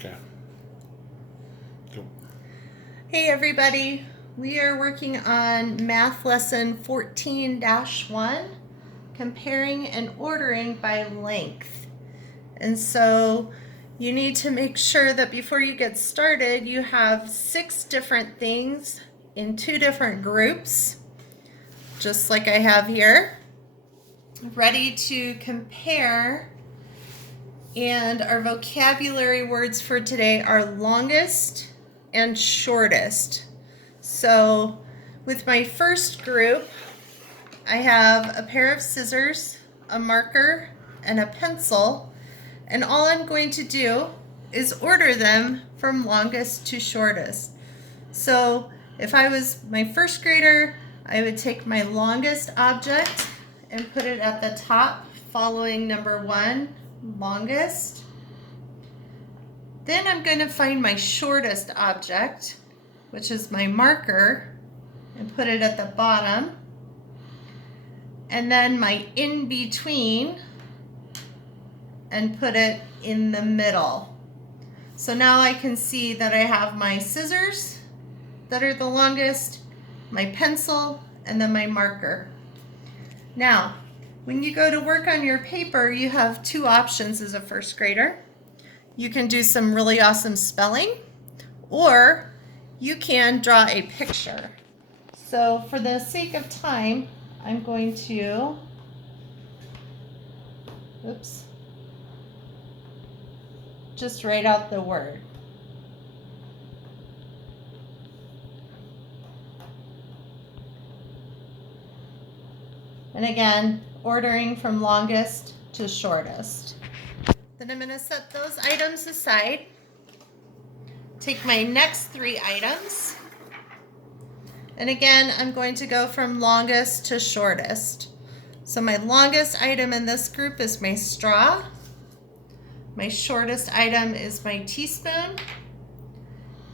Okay. Go. Hey everybody, we are working on math lesson 14-1, comparing and ordering by length. And so you need to make sure that before you get started, you have 6 different things in 2 different groups, just like I have here, ready to compare. And our vocabulary words for today are longest and shortest. So with my first group, I have a pair of scissors, a marker, and a pencil, and all I'm going to do is order them from longest to shortest. So if I was my first grader, I would take my longest object and put it at the top, following number 1, longest. Then I'm going to find my shortest object, which is my marker, and put it at the bottom. And then my in between, and put it in the middle. So now I can see that I have my scissors that are the longest, my pencil, and then my marker. Now, when you go to work on your paper, you have 2 options as a first grader. You can do some really awesome spelling, or you can draw a picture. So for the sake of time, I'm going to, just write out the word. And again, ordering from longest to shortest. Then I'm going to set those items aside. Take my next 3 items. And again, I'm going to go from longest to shortest. So my longest item in this group is my straw. My shortest item is my teaspoon.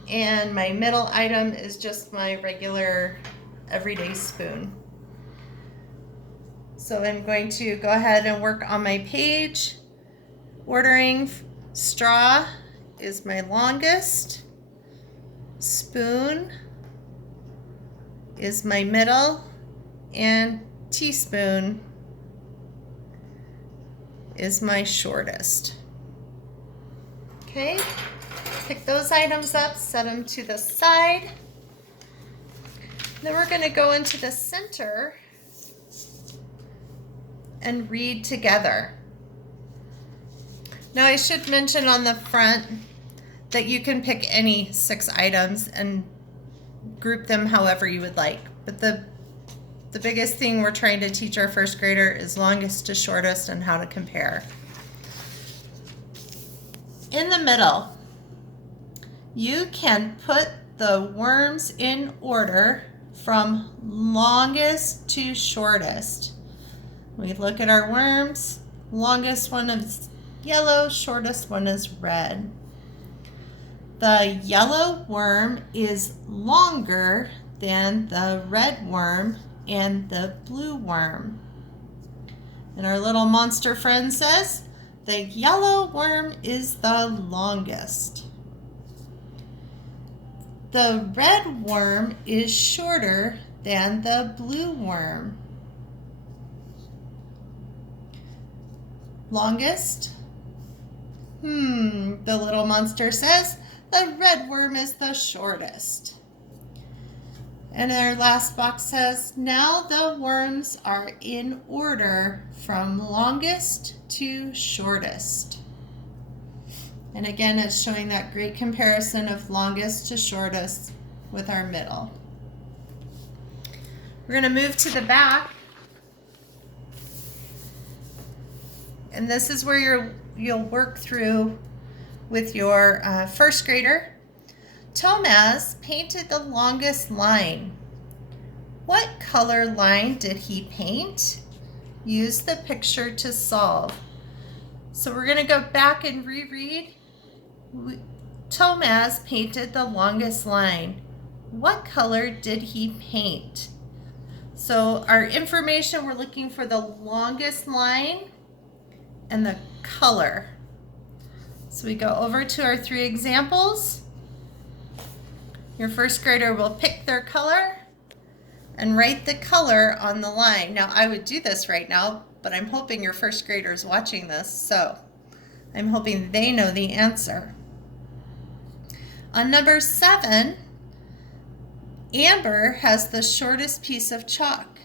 And my middle item is just my regular everyday spoon. So I'm going to go ahead and work on my page. Ordering straw is my longest. Spoon is my middle, and teaspoon is my shortest. Okay, pick those items up, set them to the side. Then we're going to go into the center and read together. Now I should mention on the front that you can pick any 6 items and group them however you would like. But the biggest thing we're trying to teach our first grader is longest to shortest and how to compare. In the middle, you can put the worms in order from longest to shortest. We look at our worms. Longest one is yellow, shortest one is red. The yellow worm is longer than the red worm and the blue worm. And our little monster friend says, the yellow worm is the longest. The red worm is shorter than the blue worm. Longest? The little monster says, the red worm is the shortest. And our last box says, now the worms are in order from longest to shortest. And again, it's showing that great comparison of longest to shortest with our middle. We're going to move to the back. And this is where you'll work through with your first grader. Tomaz painted the longest line. What color line did he paint? Use the picture to solve. So we're going to go back and reread. Tomaz painted the longest line. What color did he paint? So our information, we're looking for the longest line and the color. So we go over to our 3 examples. Your first grader will pick their color and write the color on the line. Now I would do this right now, but I'm hoping your first grader is watching this, so I'm hoping they know the answer. On number 7, Amber has the shortest piece of chalk.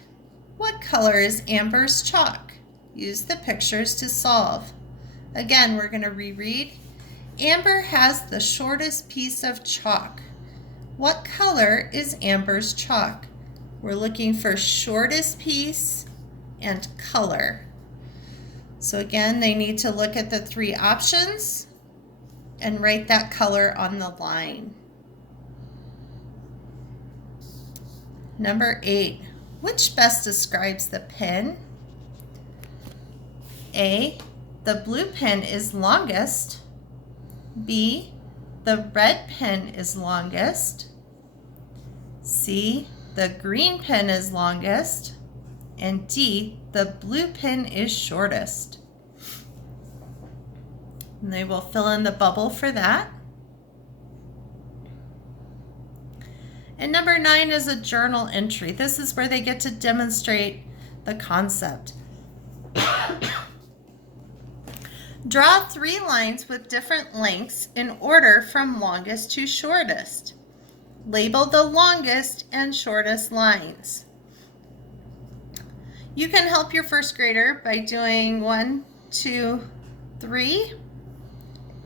What color is Amber's chalk? Use the pictures to solve. Again, we're going to reread. Amber has the shortest piece of chalk. What color is Amber's chalk? We're looking for shortest piece and color. So again, they need to look at the 3 options and write that color on the line. Number 8, which best describes the pen? A, the blue pen is longest. B, the red pen is longest. C, the green pen is longest. And D, the blue pen is shortest. And they will fill in the bubble for that. And number 9 is a journal entry. This is where they get to demonstrate the concept. Draw 3 lines with different lengths in order from longest to shortest. Label the longest and shortest lines. You can help your first grader by doing 1, 2, 3,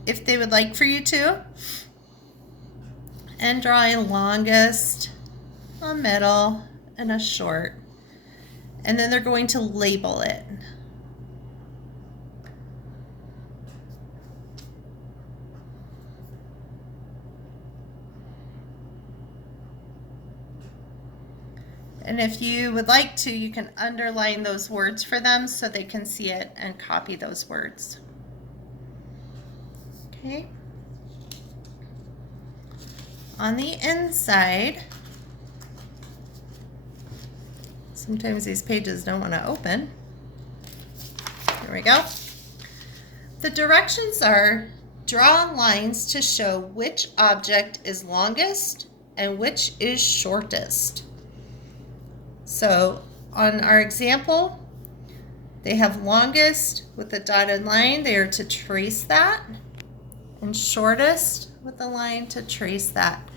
if they would like for you to, and draw a longest, a middle, and a short. And then they're going to label it. And if you would like to, you can underline those words for them so they can see it and copy those words. Okay. On the inside, sometimes these pages don't want to open. There we go. The directions are: draw lines to show which object is longest and which is shortest. So on our example, they have longest with the dotted line. They are to trace that, and shortest with the line to trace that.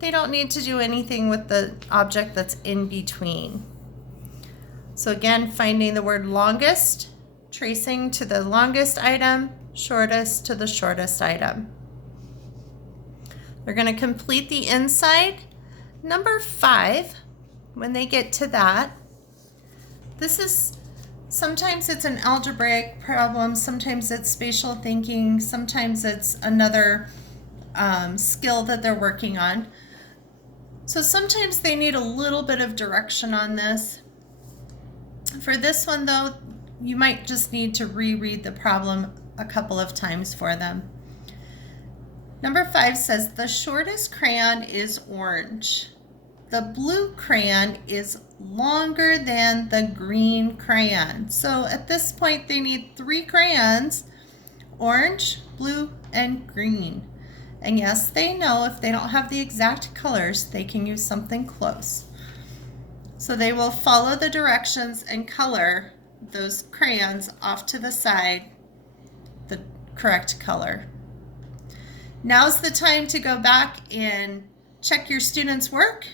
They don't need to do anything with the object that's in between. So again, finding the word longest, tracing to the longest item, shortest to the shortest item. They're going to complete the inside. Number 5, when they get to that, this is, sometimes it's an algebraic problem, sometimes it's spatial thinking, sometimes it's another skill that they're working on. So sometimes they need a little bit of direction on this. For this one though, you might just need to reread the problem a couple of times for them. Number 5 says the shortest crayon is orange. The blue crayon is longer than the green crayon. So at this point they need 3 crayons, orange, blue, and green. And yes, they know if they don't have the exact colors, they can use something close. So they will follow the directions and color those crayons off to the side the correct color. Now's the time to go back and check your students' work.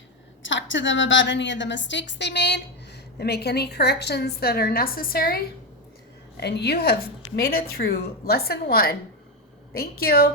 Talk to them about any of the mistakes they made and make any corrections that are necessary. And you have made it through lesson 1. Thank you.